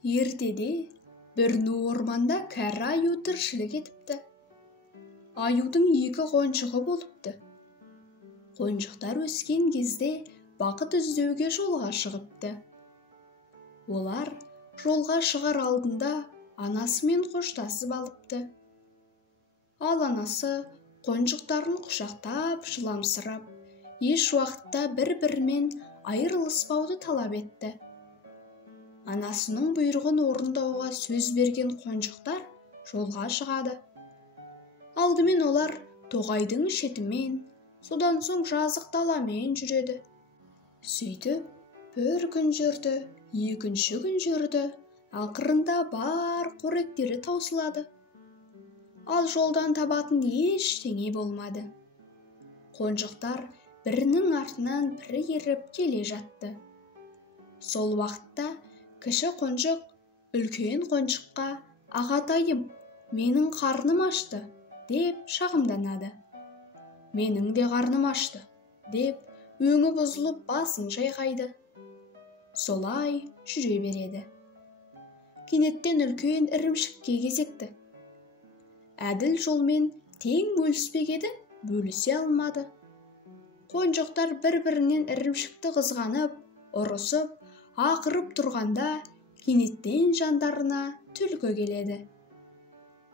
Ертеде бір ну орманда кәрі аю тіршілік етіпті. Аюдың екі қонжығы болыпты. Қонжықтар өскен кезде бақыт іздеуге жолға шығыпты. Олар жолға шығар алдында анасымен қоштасып алыпты. Ал анасы қонжықтарын құшақтап, жыламсырап, еш уақытта бір-бірімен айырылыспауды талап етті. Анасының бұйрығын орындауға сөз берген қонжықтар жолға шығады. Алдымен олар тоғайдың шетімен, содан соң жазық даламен жүреді. Сөйтіп, бір күн жүрді, екінші күн жүрді, ақырында бар қоректері таусылады. Ал жолдан табатын ештеңе болмады. Қонжықтар бірінің артынан бірі еріп келе жатты. Сол уақытта кіші қонжық үлкен қонжыққа «Ағатайым, менің қарным ашты» деп шағымданады. «Менің де қарным ашты» деп өңі бұзылып басын шайқайды. Солай жүре береді. Кенеттен үлкен ірімшікке кезекті. Әділ жолмен тең бөліспек еді, бөлісе алмады. Қонжықтар бір-бірінен ірімшікті қызғанып, ұрысып, ақырып тұрғанда кенеттен жандарына түлкі келеді.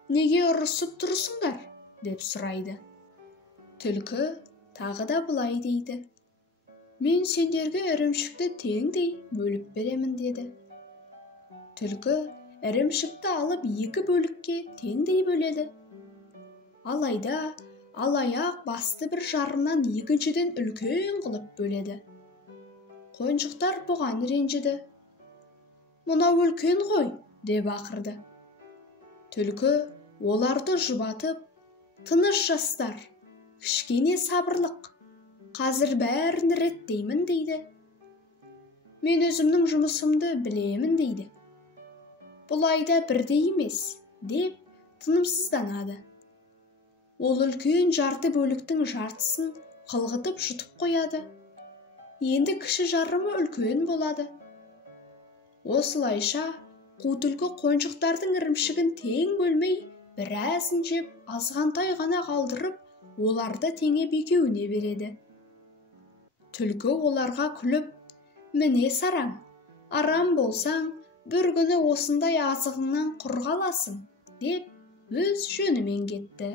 «Неге ұрысып тұрсыңдар?» деп сұрайды. Түлкі тағы да былай дейді. «Мен сендерге ірімшікті теңдей бөліп беремін» деді. Түлкі ірімшікті алып екі бөлікке теңдей бөледі. Алайда алаяқ басты бір жарымнан екіншіден үлкен қылып бөледі. Қонжықтар бұған ренжіді. «Мынау үлкен ғой» деп ақырды. Түлкі оларды жұбатып, «Тыныш жастар, кішкене сабырлық, қазір бәрін реттеймін» дейді. «Мен өзімнің жұмысымды білемін» дейді. «Бұлайда бірдей емес» деп тынымсызданады. Ол үлкен жарты бөліктің жартысын қылғытып жұтып қояды. Енді кіші жарымы үлкен болады. Осылайша қу түлкі қонжықтардың ірімшігін тең бөлмей, біразын жеп, азғантай ғана қалдырып, оларды теңеп екеуіне береді. Түлкі оларға күліп, «Міне сараң, арам болсаң, бір күні осындай азығыңнан құр қаласың» деп өз жөнімен кетті.